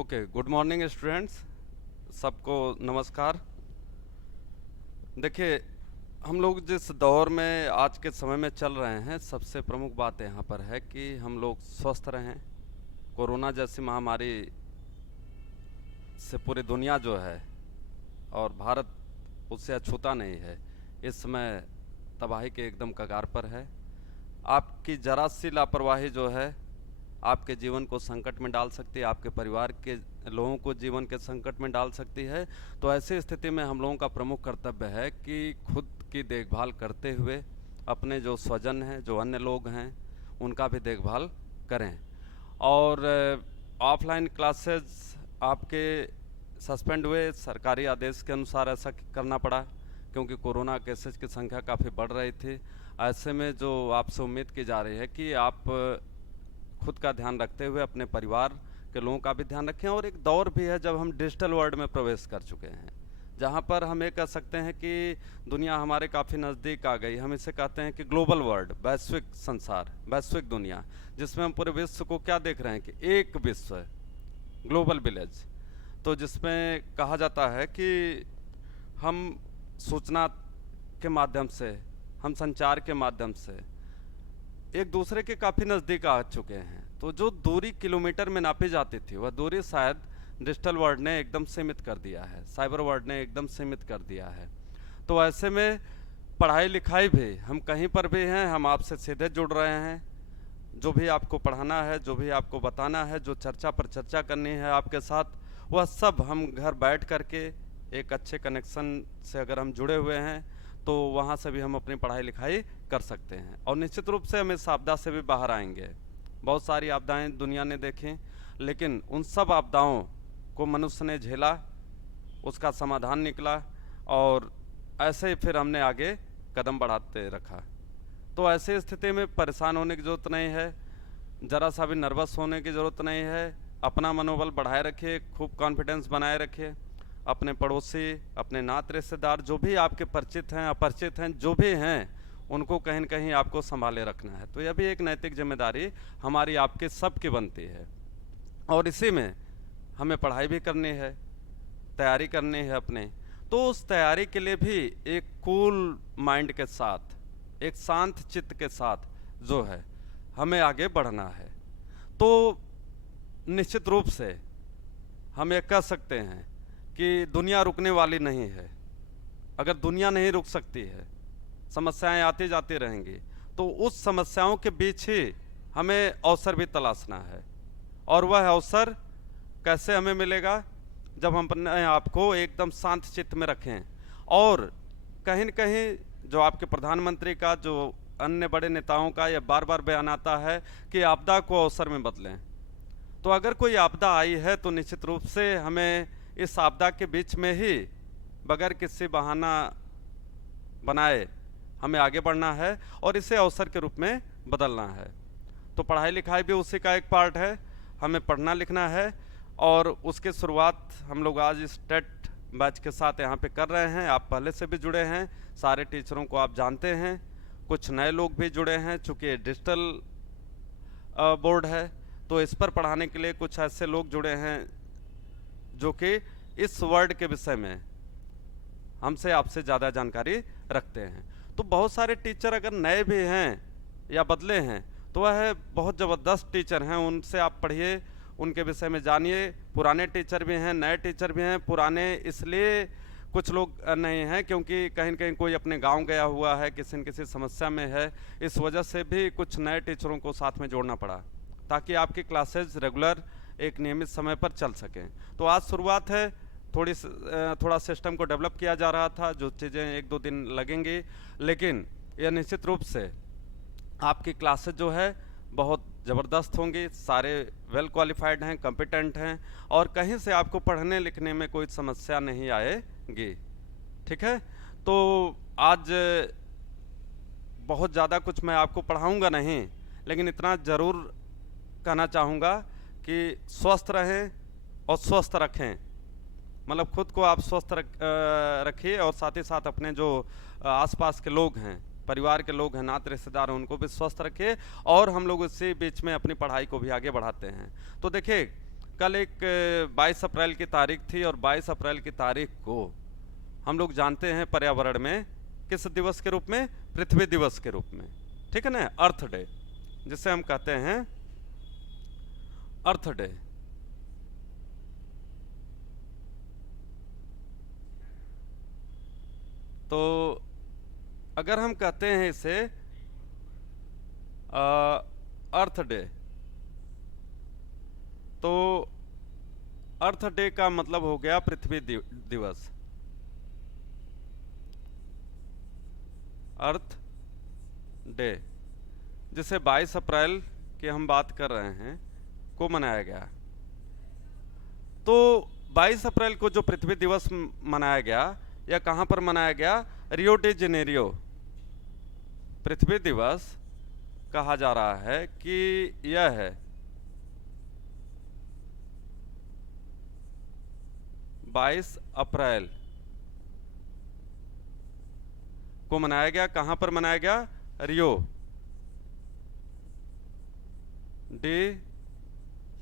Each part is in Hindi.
Okay, good morning students. सबको नमस्कार। देखिए, हम लोग जिस दौर में आज के समय में चल रहे हैं, सबसे प्रमुख बात यहाँ पर है कि हम लोग स्वस्थ रहें। कोरोना जैसी महामारी से पूरी दुनिया जो है और भारत उससे अछूता नहीं है। इस समय तबाही के एकदम कगार पर है। आपकी जरा सी लापरवाही जो है आपके जीवन को संकट में डाल सकती है, आपके परिवार के लोगों को जीवन के संकट में डाल सकती है। तो ऐसी स्थिति में हम लोगों का प्रमुख कर्तव्य है कि खुद की देखभाल करते हुए अपने जो स्वजन हैं, जो अन्य लोग हैं, उनका भी देखभाल करें। और ऑफलाइन क्लासेस आपके सस्पेंड हुए, सरकारी आदेश के अनुसार ऐसा करना पड़ा क्योंकि कोरोना केसेस की संख्या काफ़ी बढ़ रही थी। ऐसे में जो आपसे उम्मीद की जा रही है कि आप खुद का ध्यान रखते हुए अपने परिवार के लोगों का भी ध्यान रखें। और एक दौर भी है जब हम डिजिटल वर्ल्ड में प्रवेश कर चुके हैं, जहाँ पर हम ये कह सकते हैं कि दुनिया हमारे काफ़ी नज़दीक आ गई। हम इसे कहते हैं कि ग्लोबल वर्ल्ड, वैश्विक संसार, वैश्विक दुनिया, जिसमें हम पूरे विश्व को क्या देख रहे हैं कि एक विश्व है, ग्लोबल विलेज। तो जिसमें कहा जाता है कि हम सूचना के माध्यम से, हम संचार के माध्यम से एक दूसरे के काफ़ी नज़दीक आ चुके हैं। तो जो दूरी किलोमीटर में नापी जाती थी, वह दूरी शायद डिजिटल वर्ल्ड ने एकदम सीमित कर दिया है, साइबर वर्ल्ड ने एकदम सीमित कर दिया है। तो ऐसे में पढ़ाई लिखाई भी, हम कहीं पर भी हैं, हम आपसे सीधे जुड़ रहे हैं। जो भी आपको पढ़ाना है, जो भी आपको बताना है, जो चर्चा पर चर्चा करनी है आपके साथ, वह सब हम घर बैठ करके एक अच्छे कनेक्शन से अगर हम जुड़े हुए हैं तो वहाँ से भी हम अपनी पढ़ाई लिखाई कर सकते हैं। और निश्चित रूप से हम इस आपदा से भी बाहर आएंगे। बहुत सारी आपदाएं दुनिया ने देखी, लेकिन उन सब आपदाओं को मनुष्य ने झेला, उसका समाधान निकला और ऐसे ही फिर हमने आगे कदम बढ़ाते रखा। तो ऐसी स्थिति में परेशान होने की ज़रूरत नहीं है, ज़रा सा भी नर्वस होने की ज़रूरत नहीं है। अपना मनोबल बढ़ाए रखिए, खूब कॉन्फिडेंस बनाए रखिए। अपने पड़ोसी, अपने नात रिश्तेदार, जो भी आपके परिचित हैं, अपरिचित हैं, जो भी हैं, उनको कहीं न कहीं आपको संभाले रखना है। तो यह भी एक नैतिक जिम्मेदारी हमारी आपके सबकी बनती है। और इसी में हमें पढ़ाई भी करनी है, तैयारी करनी है अपने। तो उस तैयारी के लिए भी एक कूल माइंड के साथ, एक शांत चित्त के साथ जो है हमें आगे बढ़ना है। तो निश्चित रूप से हम ये कह सकते हैं कि दुनिया रुकने वाली नहीं है। अगर दुनिया नहीं रुक सकती है, समस्याएं आती जाती रहेंगी, तो उस समस्याओं के बीच ही हमें अवसर भी तलाशना है। और वह अवसर कैसे हमें मिलेगा? जब हम अपने आप को एकदम शांत चित्त में रखें और कहीं न कहीं जो आपके प्रधानमंत्री का, जो अन्य बड़े नेताओं का यह बार बार बयान आता है कि आपदा को अवसर में बदलें। तो अगर कोई आपदा आई है तो निश्चित रूप से हमें इस आपदा के बीच में ही बगैर किसी बहाना बनाए हमें आगे बढ़ना है और इसे अवसर के रूप में बदलना है। तो पढ़ाई लिखाई भी उसी का एक पार्ट है। हमें पढ़ना लिखना है और उसकी शुरुआत हम लोग आज इस टेट बैच के साथ यहाँ पे कर रहे हैं। आप पहले से भी जुड़े हैं, सारे टीचरों को आप जानते हैं, कुछ नए लोग भी जुड़े हैं। चूँकि डिजिटल बोर्ड है तो इस पर पढ़ाने के लिए कुछ ऐसे लोग जुड़े हैं जो कि इस वर्ड के विषय में हमसे आपसे ज़्यादा जानकारी रखते हैं। तो बहुत सारे टीचर अगर नए भी हैं या बदले हैं तो वह बहुत ज़बरदस्त टीचर हैं, उनसे आप पढ़िए, उनके विषय में जानिए। पुराने टीचर भी हैं, नए टीचर भी हैं। पुराने इसलिए कुछ लोग नहीं हैं क्योंकि कहीं न कहीं कोई अपने गांव गया हुआ है, किसी न किसी समस्या में है, इस वजह से भी कुछ नए टीचरों को साथ में जोड़ना पड़ा ताकि आपकी क्लासेज रेगुलर एक नियमित समय पर चल सकें। तो आज शुरुआत है, थोड़ा सिस्टम को डेवलप किया जा रहा था, जो चीज़ें 1-2 दिन लगेंगी, लेकिन यह निश्चित रूप से आपकी क्लासेज जो है बहुत ज़बरदस्त होंगी। सारे वेल क्वालिफाइड हैं, कॉम्पिटेंट हैं और कहीं से आपको पढ़ने लिखने में कोई समस्या नहीं आएगी। ठीक है? तो आज बहुत ज़्यादा कुछ मैं आपको पढ़ाऊँगा नहीं, लेकिन इतना ज़रूर कहना चाहूँगा कि स्वस्थ रहें और स्वस्थ रखें। मतलब खुद को आप स्वस्थ रखिए और साथ ही साथ अपने जो आसपास के लोग हैं, परिवार के लोग हैं, नात रिश्तेदार हैं, उनको भी स्वस्थ रखिए और हम लोग इसी बीच में अपनी पढ़ाई को भी आगे बढ़ाते हैं। तो देखिए, कल एक 22 अप्रैल की तारीख थी और 22 अप्रैल की तारीख को हम लोग जानते हैं पर्यावरण में किस दिवस के रूप में, पृथ्वी दिवस के रूप में, ठीक है ना, अर्थ डे, जिसे हम कहते हैं अर्थ डे। तो अगर हम कहते हैं इसे अर्थ डे, तो अर्थ डे का मतलब हो गया पृथ्वी दिवस, अर्थ डे, जिसे 22 अप्रैल की हम बात कर रहे हैं को मनाया गया। तो 22 अप्रैल को जो पृथ्वी दिवस मनाया गया, यह कहां पर मनाया गया? रियो डी जेनेरियो पृथ्वी दिवस कहा जा रहा है कि यह है 22 अप्रैल को मनाया गया। कहां पर मनाया गया? रियो डी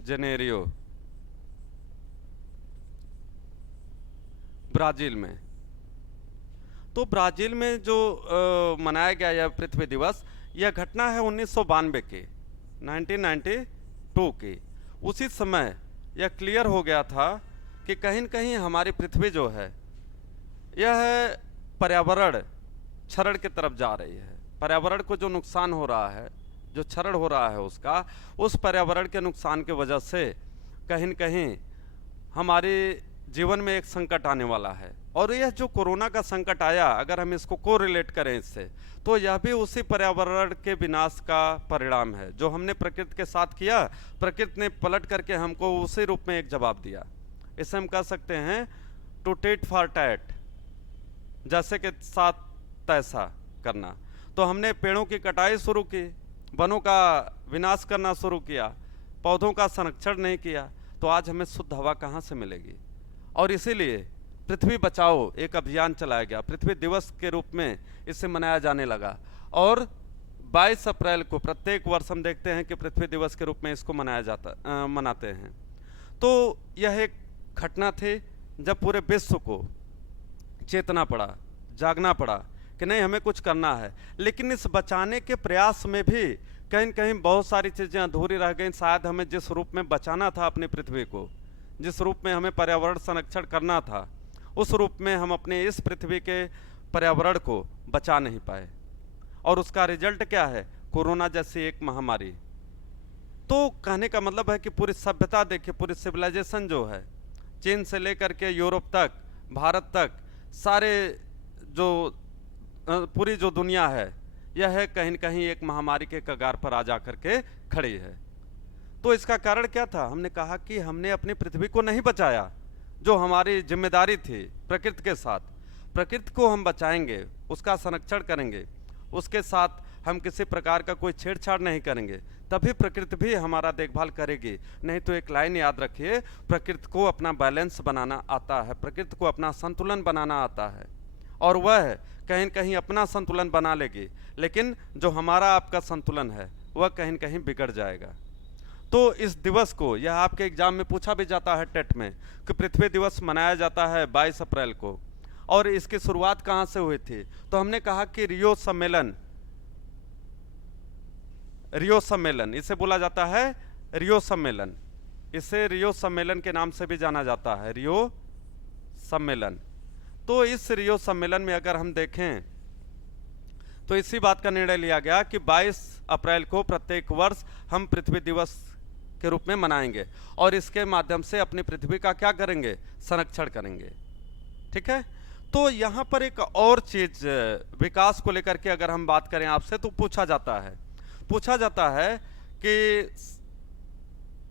जेनेरियो, ब्राजील में। तो ब्राजील में जो मनाया गया यह पृथ्वी दिवस, यह घटना है 1992 की, 1992 की। उसी समय यह क्लियर हो गया था कि कहीं न कहीं हमारी पृथ्वी जो है यह पर्यावरण क्षरण की तरफ जा रही है। पर्यावरण को जो नुकसान हो रहा है, जो क्षरण हो रहा है उसका, उस पर्यावरण के नुकसान की वजह से कहीं न कहीं हमारे जीवन में एक संकट आने वाला है। और यह जो कोरोना का संकट आया, अगर हम इसको को रिलेट करें इससे, तो यह भी उसी पर्यावरण के विनाश का परिणाम है। जो हमने प्रकृति के साथ किया, प्रकृति ने पलट करके हमको उसी रूप में एक जवाब दिया। इसे हम कह सकते हैं टू टिट फॉर टैट, जैसे के साथ तैसा करना। तो हमने पेड़ों की कटाई शुरू की, वनों का विनाश करना शुरू किया, पौधों का संरक्षण नहीं किया, तो आज हमें शुद्ध हवा कहाँ से मिलेगी? और इसीलिए पृथ्वी बचाओ एक अभियान चलाया गया, पृथ्वी दिवस के रूप में इसे मनाया जाने लगा। और 22 अप्रैल को प्रत्येक वर्ष हम देखते हैं कि पृथ्वी दिवस के रूप में इसको मनाते हैं। तो यह एक घटना थी जब पूरे विश्व को चेतना पड़ा, जागना पड़ा कि नहीं, हमें कुछ करना है। लेकिन इस बचाने के प्रयास में भी कहीं न कहीं बहुत सारी चीज़ें अधूरी रह गई। शायद हमें जिस रूप में बचाना था अपनी पृथ्वी को, जिस रूप में हमें पर्यावरण संरक्षण करना था, उस रूप में हम अपने इस पृथ्वी के पर्यावरण को बचा नहीं पाए। और उसका रिजल्ट क्या है? कोरोना जैसी एक महामारी। तो कहने का मतलब है कि पूरी सभ्यता देखिए, पूरी सिविलाइजेशन जो है, चीन से लेकर के यूरोप तक, भारत तक, सारे जो पूरी जो दुनिया है, यह है कहीं न कहीं एक महामारी के कगार पर आ जा करके खड़ी है। तो इसका कारण क्या था? हमने कहा कि हमने अपनी पृथ्वी को नहीं बचाया, जो हमारी जिम्मेदारी थी प्रकृति के साथ। प्रकृति को हम बचाएंगे, उसका संरक्षण करेंगे, उसके साथ हम किसी प्रकार का कोई छेड़छाड़ नहीं करेंगे, तभी प्रकृति भी हमारा देखभाल करेगी। नहीं तो एक लाइन याद रखिए, प्रकृति को अपना बैलेंस बनाना आता है, प्रकृति को अपना संतुलन बनाना आता है, और वह कहीं न कहीं अपना संतुलन बना लेगी। लेकिन जो हमारा आपका संतुलन है वह कहीं न कहीं बिगड़ जाएगा। तो इस दिवस को, यह आपके एग्जाम में पूछा भी जाता है टेट में, कि पृथ्वी दिवस मनाया जाता है 22 अप्रैल को, और इसकी शुरुआत कहाँ से हुई थी? तो हमने कहा कि रियो सम्मेलन, रियो सम्मेलन, इसे बोला जाता है रियो सम्मेलन। इसे रियो सम्मेलन के नाम से भी जाना जाता है, रियो सम्मेलन। तो इस रियो सम्मेलन में अगर हम देखें तो इसी बात का निर्णय लिया गया कि 22 अप्रैल को प्रत्येक वर्ष हम पृथ्वी दिवस के रूप में मनाएंगे, और इसके माध्यम से अपनी पृथ्वी का क्या करेंगे? संरक्षण करेंगे। ठीक है। तो यहाँ पर एक और चीज विकास को लेकर के अगर हम बात करें आपसे, तो पूछा जाता है कि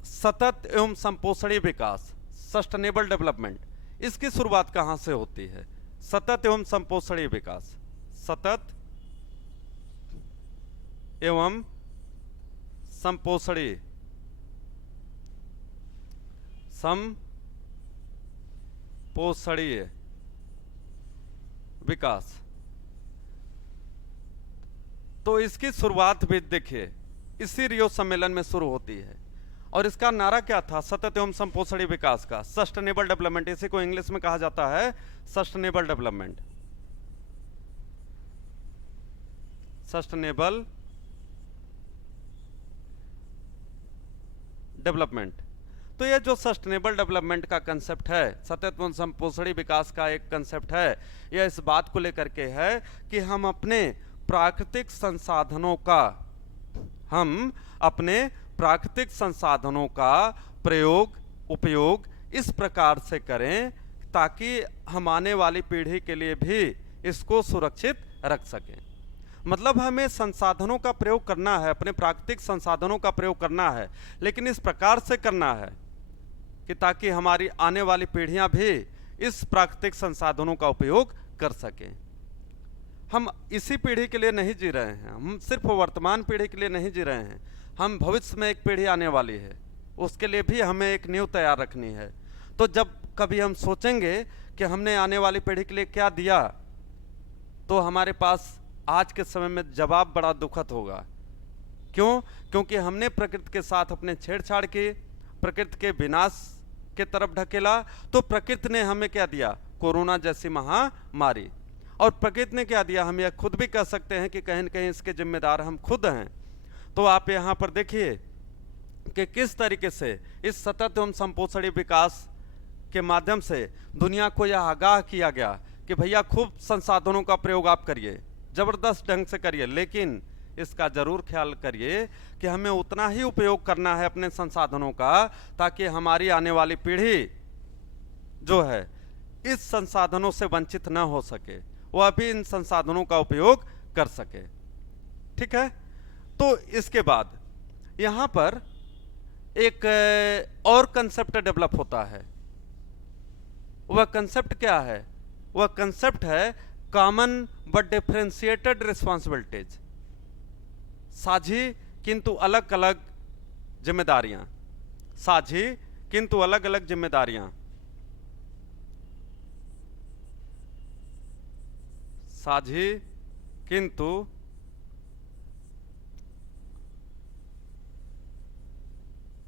सतत एवं संपोषणीय विकास, सस्टेनेबल डेवलपमेंट, इसकी शुरुआत कहां से होती है? सतत एवं संपोषणीय विकास, सतत एवं संपोषणीय विकास। तो इसकी शुरुआत भी देखिए इसी रियो सम्मेलन में शुरू होती है। और इसका नारा क्या था? सतत एवं संपोषणीय विकास का, सस्टेनेबल डेवलपमेंट। इसी को इंग्लिश में कहा जाता है सस्टेनेबल डेवलपमेंट। Sustainable development. तो ये जो सस्टेनेबल डेवलपमेंट का कंसेप्ट है, सतत एवं संपोषणीय विकास का एक कंसेप्ट है, यह इस बात को लेकर के है कि हम अपने प्राकृतिक संसाधनों का प्रयोग उपयोग इस प्रकार से करें ताकि हम आने वाली पीढ़ी के लिए भी इसको सुरक्षित रख सकें। मतलब हमें संसाधनों का प्रयोग करना है, अपने प्राकृतिक संसाधनों का प्रयोग करना है, लेकिन इस प्रकार से करना है कि ताकि हमारी आने वाली पीढ़ियां भी इस प्राकृतिक संसाधनों का उपयोग कर सकें। हम इसी पीढ़ी के लिए नहीं जी रहे हैं, हम सिर्फ वर्तमान पीढ़ी के लिए नहीं जी रहे हैं, हम भविष्य में एक पीढ़ी आने वाली है, उसके लिए भी हमें एक नींव तैयार रखनी है। तो जब कभी हम सोचेंगे कि हमने आने वाली पीढ़ी के लिए क्या दिया, तो हमारे पास आज के समय में जवाब बड़ा दुखद होगा। क्यों? क्योंकि हमने प्रकृति के साथ अपने छेड़छाड़ की, प्रकृति के विनाश के तरफ ढकेला, तो प्रकृति ने हमें क्या दिया? कोरोना जैसी महामारी। और प्रकृति ने क्या दिया? हम यह खुद भी कह सकते हैं कि कहीं न कहीं इसके जिम्मेदार हम खुद हैं। तो आप यहाँ पर देखिए कि किस तरीके से इस सतत एवं संपोषणीय विकास के माध्यम से दुनिया को यह आगाह किया गया कि भैया खूब संसाधनों का प्रयोग आप करिए, जबरदस्त ढंग से करिए, लेकिन इसका जरूर ख्याल करिए कि हमें उतना ही उपयोग करना है अपने संसाधनों का ताकि हमारी आने वाली पीढ़ी जो है इस संसाधनों से वंचित न हो सके, वह भी इन संसाधनों का उपयोग कर सके। ठीक है। तो इसके बाद यहां पर एक और कंसेप्ट डेवलप होता है। वह कंसेप्ट क्या है? वह कंसेप्ट है कॉमन बट डिफरेंशिएटेड रिस्पॉन्सिबिलिटीज। साझी किंतु अलग अलग जिम्मेदारियां, साझी किंतु अलग अलग जिम्मेदारियां, साझी किंतु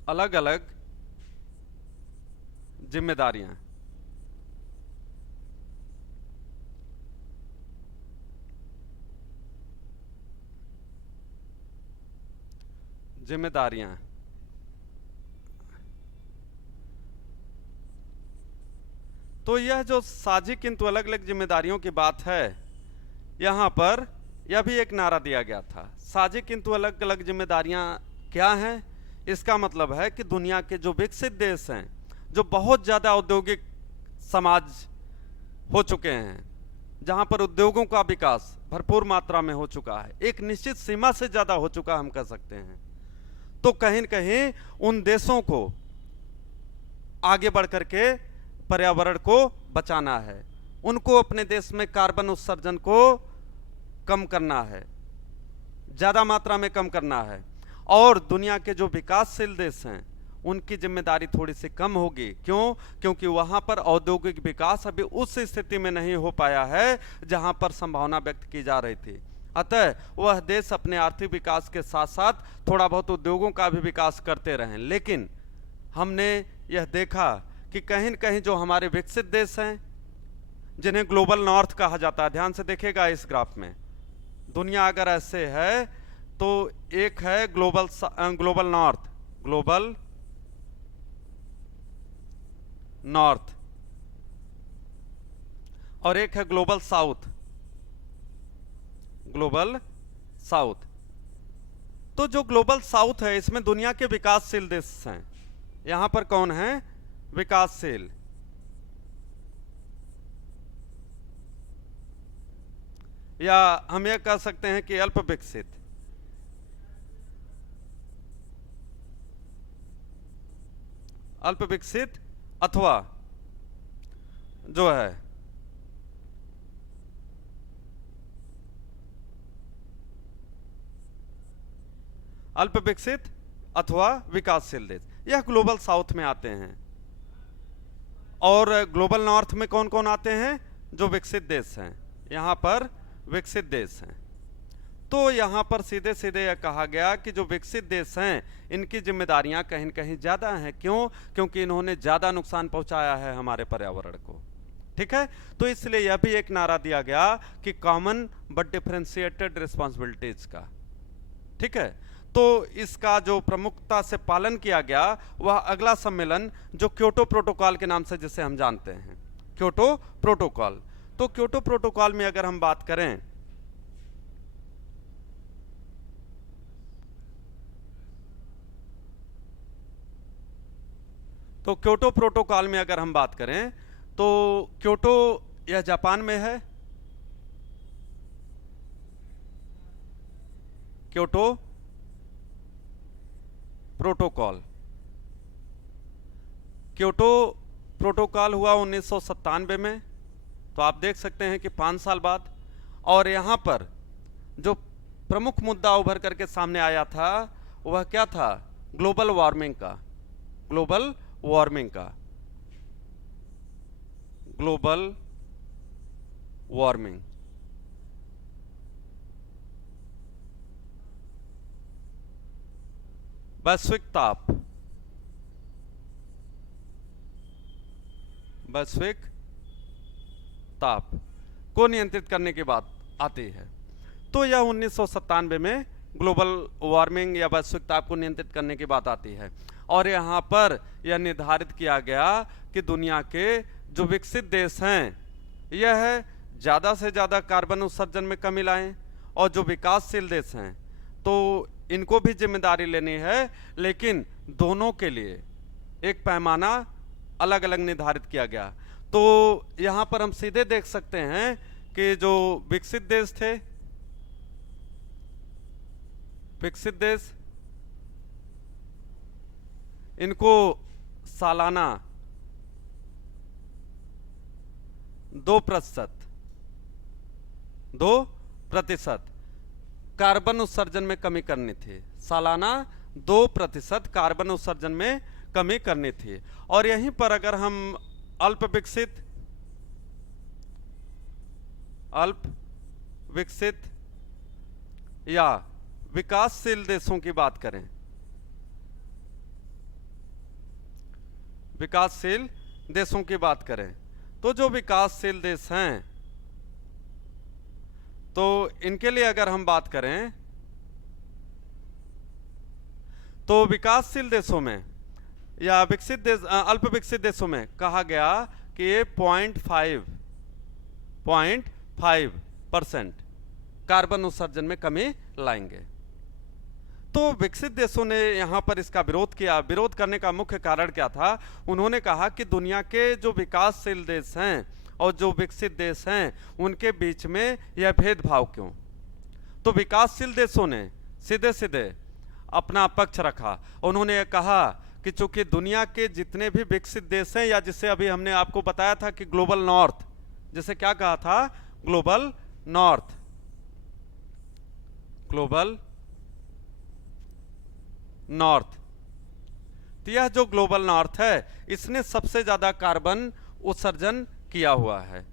अलग अलग जिम्मेदारियां। जिम्मेदारियां तो यह जो साझी किंतु अलग अलग जिम्मेदारियों की बात है, यहां पर यह भी एक नारा दिया गया था। साझी किंतु अलग अलग जिम्मेदारियां क्या हैं? इसका मतलब है कि दुनिया के जो विकसित देश हैं, जो बहुत ज्यादा औद्योगिक समाज हो चुके हैं, जहां पर उद्योगों का विकास भरपूर मात्रा में हो चुका है, एक निश्चित सीमा से ज्यादा हो चुका हम कह सकते हैं, तो कहीं न कहीं उन देशों को आगे बढ़ करके पर्यावरण को बचाना है, उनको अपने देश में कार्बन उत्सर्जन को कम करना है, ज्यादा मात्रा में कम करना है। और दुनिया के जो विकासशील देश हैं उनकी जिम्मेदारी थोड़ी सी कम होगी। क्यों? क्योंकि वहां पर औद्योगिक विकास अभी उस स्थिति में नहीं हो पाया है जहां पर संभावना व्यक्त की जा रही थी। अतः वह देश अपने आर्थिक विकास के साथ साथ थोड़ा बहुत उद्योगों का भी विकास करते रहें। लेकिन हमने यह देखा कि कहीं न कहीं जो हमारे विकसित देश हैं, जिन्हें ग्लोबल नॉर्थ कहा जाता है, ध्यान से देखिएगा इस ग्राफ में, दुनिया अगर ऐसे है तो एक है ग्लोबल नॉर्थ और एक है ग्लोबल साउथ। तो जो ग्लोबल साउथ है इसमें दुनिया के विकासशील देश हैं। यहां पर कौन है? विकासशील। या हम यह कह सकते हैं कि अल्प विकसित। अल्प विकसित अथवा जो है अल्प विकसित अथवा विकासशील देश, यह ग्लोबल साउथ में आते हैं। और ग्लोबल नॉर्थ में कौन कौन आते हैं? जो विकसित देश हैं, यहां पर विकसित देश हैं। तो यहाँ पर सीधे सीधे यह कहा गया कि जो विकसित देश हैं इनकी जिम्मेदारियां कहीं न कहीं ज़्यादा हैं। क्यों? क्योंकि इन्होंने ज़्यादा नुकसान पहुंचाया है हमारे पर्यावरण को। ठीक है, तो इसलिए यह भी एक नारा दिया गया कि कॉमन बट डिफरेंशिएटेड रिस्पॉन्सिबिलिटीज का। ठीक है, तो इसका जो प्रमुखता से पालन किया गया वह अगला सम्मेलन जो क्योटो प्रोटोकॉल के नाम से जिसे हम जानते हैं, क्योटो प्रोटोकॉल। तो क्योटो प्रोटोकॉल में अगर हम बात करें तो क्योटो प्रोटोकॉल में अगर हम बात करें तो क्योटो यह जापान में है। क्योटो प्रोटोकॉल, क्योटो प्रोटोकॉल हुआ 1997 में। तो आप देख सकते हैं कि 5 साल बाद। और यहाँ पर जो प्रमुख मुद्दा उभर करके सामने आया था वह क्या था? ग्लोबल वार्मिंग का। ग्लोबल वार्मिंग का, ग्लोबल वार्मिंग। वैश्विक ताप, वैश्विक ताप को नियंत्रित करने की बात आती है। तो यह 1997 में ग्लोबल वार्मिंग या वैश्विक ताप को नियंत्रित करने की बात आती है। और यहाँ पर यह निर्धारित किया गया कि दुनिया के जो विकसित देश हैं यह ज़्यादा से ज़्यादा कार्बन उत्सर्जन में कमी लाएं, और जो विकासशील देश हैं तो इनको भी जिम्मेदारी लेनी है, लेकिन दोनों के लिए एक पैमाना अलग अलग निर्धारित किया गया। तो यहाँ पर हम सीधे देख सकते हैं कि जो विकसित देश थे, विकसित देश, इनको सालाना 2% कार्बन उत्सर्जन में कमी करनी थी। सालाना 2% कार्बन उत्सर्जन में कमी करनी थी। और यहीं पर अगर हम अल्प विकसित या विकासशील देशों की बात करें, विकासशील देशों की बात करें, तो जो विकासशील देश हैं तो इनके लिए अगर हम बात करें तो विकासशील देशों में या विकसित देश, अल्प विकसित देशों में कहा गया कि ये 0.5% कार्बन उत्सर्जन में कमी लाएंगे। तो विकसित देशों ने यहाँ पर इसका विरोध किया। विरोध करने का मुख्य कारण क्या था? उन्होंने कहा कि दुनिया के जो विकासशील देश हैं और जो विकसित देश हैं उनके बीच में यह भेदभाव क्यों? तो विकासशील देशों ने सीधे सीधे अपना पक्ष रखा। उन्होंने यह कहा कि चूंकि दुनिया के जितने भी विकसित देश हैं, या जिसे अभी हमने आपको बताया था कि ग्लोबल नॉर्थ, जिसे क्या कहा था? Global north, global north. तो यह जो ग्लोबल नॉर्थ है इसने सबसे ज्यादा कार्बन उत्सर्जन किया हुआ है।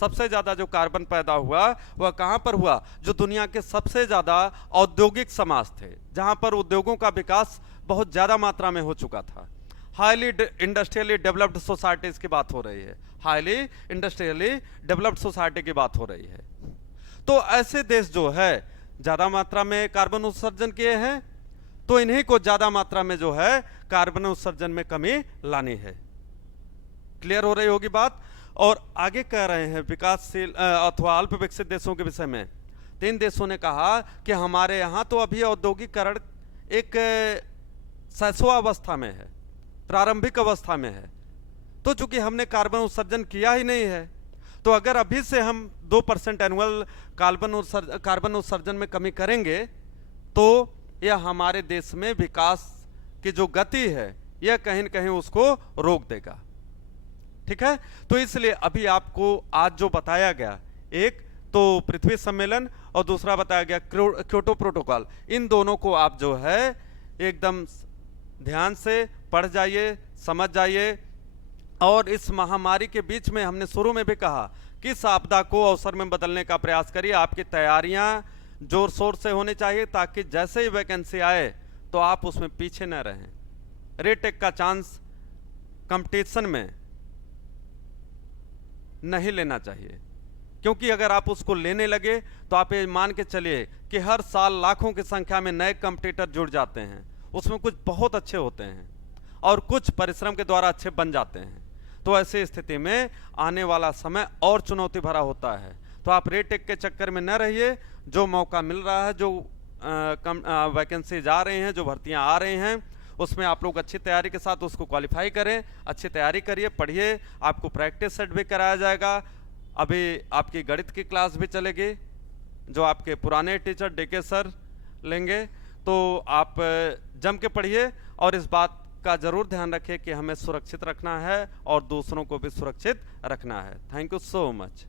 सबसे ज्यादा जो कार्बन पैदा हुआ वह कहां पर हुआ? जो दुनिया के सबसे ज्यादा औद्योगिक समाज थे, जहां पर उद्योगों का विकास बहुत ज्यादा मात्रा में हो चुका था। हाईली इंडस्ट्रियली डेवलप्ड सोसाइटीज की बात हो रही है, हाईली इंडस्ट्रियली डेवलप्ड सोसाइटी की बात हो रही है। तो ऐसे देश जो है ज्यादा मात्रा में कार्बन उत्सर्जन किए हैं, तो इन्हीं को ज्यादा मात्रा में जो है कार्बन उत्सर्जन में कमी लानी है। क्लियर हो रही होगी बात। और आगे कह रहे हैं विकासशील अथवा अल्प विकसित देशों के विषय में। 3 देशों ने कहा कि हमारे यहाँ तो अभी औद्योगिकरण एक शैशव अवस्था में है, प्रारंभिक अवस्था में है। तो चूंकि हमने कार्बन उत्सर्जन किया ही नहीं है, तो अगर अभी से हम 2% एनुअल कार्बन उत्सर्जन में कमी करेंगे तो यह हमारे देश में विकास की जो गति है यह कहीं न कहीं उसको रोक देगा। ठीक है, तो इसलिए अभी आपको आज जो बताया गया, एक तो पृथ्वी सम्मेलन और दूसरा बताया गया क्योटो प्रोटोकॉल, इन दोनों को आप जो है एकदम ध्यान से पढ़ जाइए, समझ जाइए। और इस महामारी के बीच में हमने शुरू में भी कहा कि इस आपदा को अवसर में बदलने का प्रयास करिए। आपकी तैयारियां जोर शोर से होनी चाहिए, ताकि जैसे ही वैकेंसी आए तो आप उसमें पीछे न रहें। रीटेक का चांस कंपटीशन में नहीं लेना चाहिए, क्योंकि अगर आप उसको लेने लगे तो आप ये मान के चलिए कि हर साल लाखों की संख्या में नए कंपटीटर जुड़ जाते हैं। उसमें कुछ बहुत अच्छे होते हैं और कुछ परिश्रम के द्वारा अच्छे बन जाते हैं। तो ऐसी स्थिति में आने वाला समय और चुनौती भरा होता है। तो आप रीटेक के चक्कर में न रहिए। जो मौका मिल रहा है, जो वैकेंसीज आ रही हैं, जो भर्तियां आ रही हैं, उसमें आप लोग अच्छी तैयारी के साथ उसको क्वालिफाई करें। अच्छी तैयारी करिए, पढ़िए। आपको प्रैक्टिस सेट भी कराया जाएगा। अभी आपकी गणित की क्लास भी चलेगी, जो आपके पुराने टीचर डीके सर लेंगे। तो आप जम के पढ़िए और इस बात का जरूर ध्यान रखें कि हमें सुरक्षित रखना है और दूसरों को भी सुरक्षित रखना है। Thank you so much.